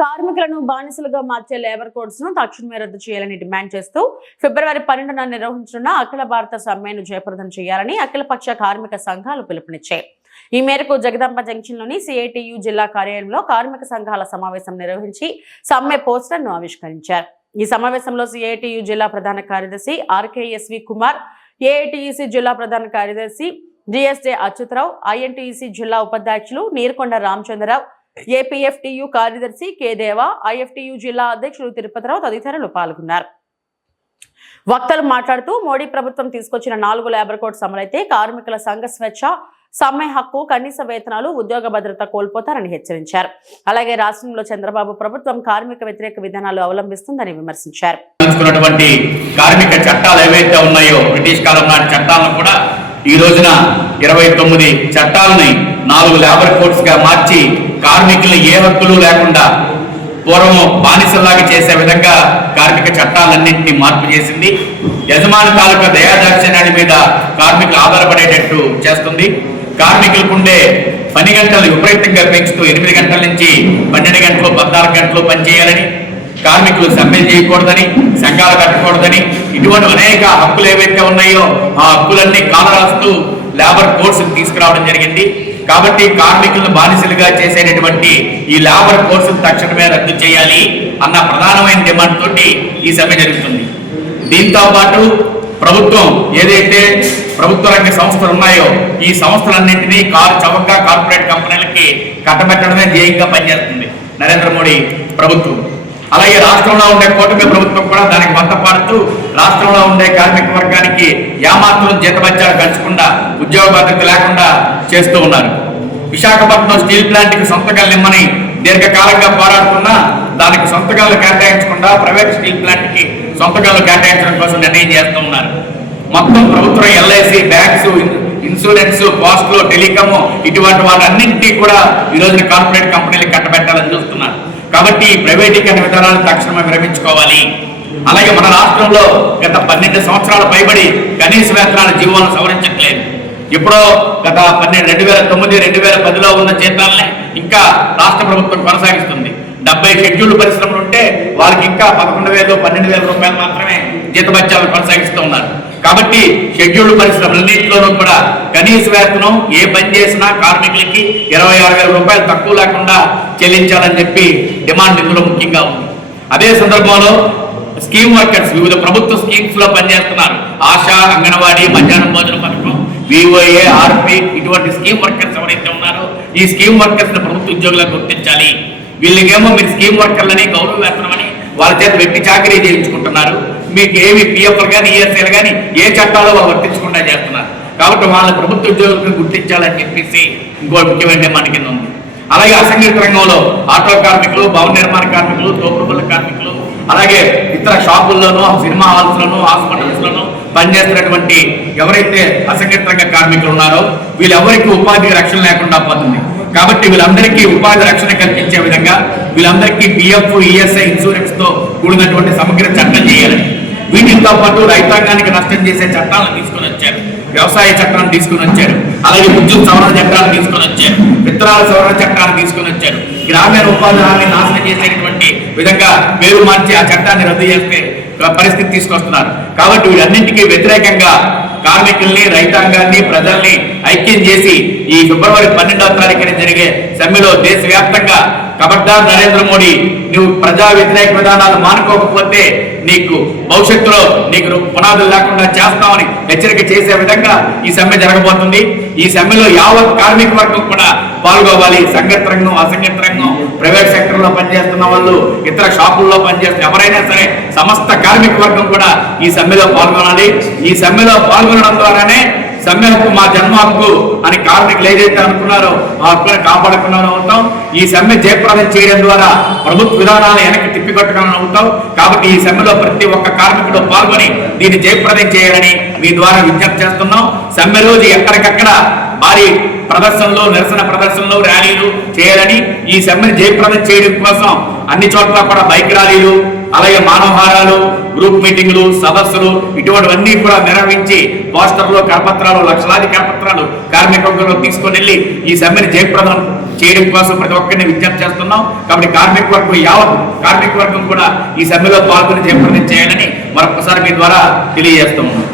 కార్మికులను బానిసలుగా మార్చే లేబర్ కోడ్స్ ను తక్షణమే రద్దు చేయాలని డిమాండ్ చేస్తూ ఫిబ్రవరి 12న నిర్వహించనున్న అఖిల భారత సమ్మెను జయప్రదం చేయాలని అఖిలపక్ష కార్మిక సంఘాలు పిలుపునిచ్చాయి. ఈ మేరకు జగదాంబ జంక్షన్ లోని సిఐటియు జిల్లా కార్యాలయంలో కార్మిక సంఘాల సమావేశం నిర్వహించి సమ్మె పోస్టర్ ను ఆవిష్కరించారు. ఈ సమావేశంలో సిఐటియు జిల్లా ప్రధాన కార్యదర్శి ఆర్కేఎస్వి కుమార్, ఏఐటియుసి జిల్లా ప్రధాన కార్యదర్శి జిఎస్జే అచ్యుతరావు, ఐఎన్టీయూసీ జిల్లా ఉపాధ్యక్షులు నీరుకొండ రామచంద్రరావు, ఏపీఎఫ్టియు కార్యదర్శి కె దేవా, ఐఎఫ్టియు జిల్లా అధ్యక్షులు తిరుపతిరావు తదితరులు పాల్గొన్నారు. వక్తలు మాట్లాడుతూ మోడీ ప్రభుత్వం తీసుకొచ్చిన 4 లేబర్ కోడ్స్ అమలైతే కార్మికుల సంఘ స్వేచ్ఛ, సమ్మె హక్కు, కనీస వేతనాలు, ఉద్యోగ భద్రత కోల్పోతారని హెచ్చరించారు. అలాగే రాష్ట్రంలో చంద్రబాబు ప్రభుత్వం కార్మిక వ్యతిరేక విధానాలు అవలంబిస్తుందని విమర్శించారు. కార్మిక చట్టాలు ఏవైతే ఉన్నాయో బ్రిటిష్ కాలం నాటి చట్టాలను కూడా ఈ రోజున 29 చట్టాలని 4 లేబర్ కోడ్స్ గా మార్చి కార్మికులు ఏ హక్కులు లేకుండా పూర్వం బానిసలాగా చేసే విధంగా కార్మిక చట్టాలన్నింటినీ మార్పు చేసింది. యజమాని తాలూకా దయాదాక్షిణ్యాల మీద కార్మికులు ఆధారపడేటట్టు చేస్తుంది. కార్మికులకు ఉండే పని గంటలు విపరీతంగా పెంచుతూ 8 గంటల నుంచి 12 గంటలు 14 గంటలు పనిచేయాలని, కార్మికులు సమ్మె చేయకూడదని, సంఘాలు కట్టకూడదని, ఇటువంటి అనేక హక్కులు ఏవైతే ఉన్నాయో ఆ హక్కులన్నీ కాలరాస్తూ లేబర్ కోడ్స్ తీసుకురావడం జరిగింది. కాబట్టి కార్మికులను బానిసలుగా చేసేటటువంటి ఈ లేబర్ కోడ్స్ తక్షణమే రద్దు చేయాలి అన్న ప్రధానమైన డిమాండ్ తోటి ఈ సమ్మె జరుగుతుంది. దీంతో పాటు ప్రభుత్వం ఏదైతే ప్రభుత్వ రంగ సంస్థలు ఉన్నాయో ఈ సంస్థలన్నింటినీ చౌకగా కార్పొరేట్ కంపెనీలకి కట్టబెట్టడమే ధ్యేయంగా పనిచేస్తుంది నరేంద్ర మోడీ ప్రభుత్వం. అలాగే రాష్ట్రంలో ఉండే కూటమి ప్రభుత్వం కూడా దానికి వంతపాడుతూ రాష్ట్రంలో ఉండే కార్మిక వర్గానికి ఏమాత్రం జీతభత్యాలు పెంచకుండా, ఉద్యోగ భద్రత లేకుండా చేస్తూ ఉన్నారు. విశాఖపట్నం స్టీల్ ప్లాంట్కి సొంతకాలు ఇమ్మని దీర్ఘకాలంగా పోరాడుతున్నా దానికి సొంతకాలు కేటాయించకుండా ప్రైవేట్ స్టీల్ ప్లాంట్కి సొంతకాలు కేటాయించడం కోసం నిర్ణయం చేస్తూ ఉన్నారు. మొత్తం ప్రభుత్వం ఎల్ఐసి, బ్యాంక్స్, ఇన్సూరెన్స్, పోస్టులు, టెలికామ్ ఇటువంటి వాటన్నింటినీ కూడా ఈ రోజున కార్పొరేట్ కంపెనీలకు కట్టబెట్టాలని చూస్తున్నారు. కాబట్టి ప్రైవేటీకరణ విధానాలను తక్షణమే విరమించుకోవాలి. అలాగే మన రాష్ట్రంలో గత 12 సంవత్సరాల పైబడి కనీస వేతనాల జీవోలను సవరించట్లేదు. ఎప్పుడో గత 2009, 2010లో ఉన్న జీతాలనే ఇంకా రాష్ట్ర ప్రభుత్వం కొనసాగిస్తుంది. 70 షెడ్యూల్డ్ పరిశ్రమలు ఉంటే వాళ్ళకి ఇంకా 11,000, 12,000 రూపాయలు మాత్రమే జీతభత్యాలు కొనసాగిస్తూ ఉన్నారు. కాబట్టి షెడ్యూల్డ్ పరిశ్రమలన్నింటిలోనూ కూడా కనీస వేతనం ఏ పని చేసినా కార్మికులకి 26,000 రూపాయలు తక్కువ లేకుండా చెల్లించాలని చెప్పి డిమాండ్ ఇందులో ముఖ్యంగా ఉంది. అదే సందర్భంలో స్కీమ్ వర్కర్స్ వివిధ ప్రభుత్వ స్కీమ్స్ లో పనిచేస్తున్నారు. ఆశా, అంగన్వాడీ, మధ్యాహ్నం భోజన పథకం, విఓఏ, ఆర్పి ఇటువంటి స్కీమ్ వర్కర్స్ ఎవరైతే ఉన్నారో ఈ స్కీమ్ వర్కర్స్ ప్రభుత్వ ఉద్యోగులకు గుర్తించాలి. వీళ్ళకేమో మీరు స్కీమ్ వర్కర్లని గౌరవ వేతనం అని వాళ్ళ చేత వెట్టి చాకరీ చేయించుకుంటున్నారు. మీకు ఏమి పిఎఫ్లు కానీ ఈఎస్ఐలు కానీ ఏ చట్టాలో వాళ్ళు వర్తించకుండా చేస్తున్నారు. కాబట్టి వాళ్ళ ప్రభుత్వ ఉద్యోగులకు గుర్తించాలని చెప్పేసి ఇంకో ముఖ్యమైన డిమాండ్ కింద ఉంది. అలాగే అసంఘటిత రంగంలో ఆటో కార్మికులు, భవన నిర్మాణ కార్మికులు, తోపుడుపల్లి కార్మికులు, అలాగే ఇతర షాపుల్లోనూ, సినిమా హాల్స్లోనూ, హాస్పిటల్స్లోనూ పనిచేస్తున్నటువంటి ఎవరైతే అసంఘటిత రంగ కార్మికులు ఉన్నారో వీళ్ళెవరికి ఉపాధి రక్షణ లేకుండా పోతుంది. కాబట్టి వీళ్ళందరికీ ఉపాధి రక్షణ కల్పించే విధంగా వీళ్ళందరికీ పిఎఫ్, ఈఎస్ఐ, ఇన్సూరెన్స్ తో కూడినటువంటి సమగ్ర చట్టం చేయాలని, వీటితో పాటు రైతాంగానికి నష్టం చేసే చట్టాలను తీసుకుని వచ్చారు. వ్యవసాయ చట్టాన్ని తీసుకుని వచ్చారు. అలాగే విద్యుత్ సవరణ చట్టాన్ని తీసుకుని వచ్చారు. విత్తనాల సవరణ చట్టాన్ని తీసుకుని వచ్చారు. గ్రామీణ ఉపాధి హామీ నాశనం చేసేటువంటి విధంగా పేరు మార్చి ఆ చట్టాన్ని రద్దు చేస్తే పరిస్థితి తీసుకొస్తున్నారు. కాబట్టి వీటన్నింటికీ వ్యతిరేకంగా కార్మికుల్ని, రైతాంగాన్ని, ప్రజల్ని ఐక్యం చేసి ఈ ఫిబ్రవరి 12వ తారీఖున జరిగే సమ్మెలో దేశవ్యాప్తంగా ఖబర్దార్ నరేంద్ర మోడీ, నువ్వు ప్రజా వ్యతిరేక విధానాలు మానుకోకపోతే నీకు భవిష్యత్తులో నీకు పునాదులు లేకుండా చేస్తామని హెచ్చరిక చేసే విధంగా ఈ సమ్మె జరగబోతుంది. ఈ సమ్మెలో యావత్ కార్మిక వర్గం కూడా పాల్గొవాలి. సంఘటిత రంగం, అసంఘటిత రంగం, ప్రైవేట్ సెక్టర్లో పనిచేస్తున్న వాళ్ళు, ఇతర షాపుల్లో పనిచేస్తున్న ఎవరైనా సరే సమస్త కార్మిక వర్గం కూడా ఈ సమ్మెలో పాల్గొనాలి. ఈ సమ్మెలో పాల్గొనడం ద్వారానే సమ్మె హక్కు మా జన్మ హక్కు అని కార్మికులు ఏదైతే అనుకున్నారో ఆ హక్కులను కాపాడుకున్నారో అవుతాం. ఈ సమ్మె జయప్రదం చేయడం ద్వారా ప్రభుత్వ విధానాలను వెనక్కి తిప్పికొట్టడం అవుతాం. కాబట్టి ఈ సమ్మెలో ప్రతి ఒక్క కార్మికుడు పాల్గొని దీన్ని జయప్రదం చేయాలని మీ ద్వారా విజ్ఞప్తి చేస్తున్నాం. సమ్మె రోజు ఎక్కడికక్కడ భారీ ప్రదర్శనలు, నిరసన ప్రదర్శనలు, ర్యాలీలు చేయాలని, ఈ సమ్మెను జయప్రదం చేయడం కోసం అన్ని చోట్ల కూడా బైక్ ర్యాలీలు, అలాగే మానవహారాలు, గ్రూప్ మీటింగ్లు, సదస్సులు ఇటువంటివన్నీ కూడా నిర్వహించి పోస్టర్లు, కరపత్రాలు, లక్షలాది కరపత్రాలు కార్మిక వర్గంలో తీసుకొని వెళ్ళి ఈ సమ్మెను జయప్రదం చేయడం కోసం ప్రతి ఒక్కరిని విజ్ఞప్తి చేస్తున్నాం. కాబట్టి కార్మిక వర్గం కూడా ఈ సమ్మెలో పాల్గొని జయప్రదం చేయాలని మరొకసారి మీ ద్వారా తెలియజేస్తున్నాం.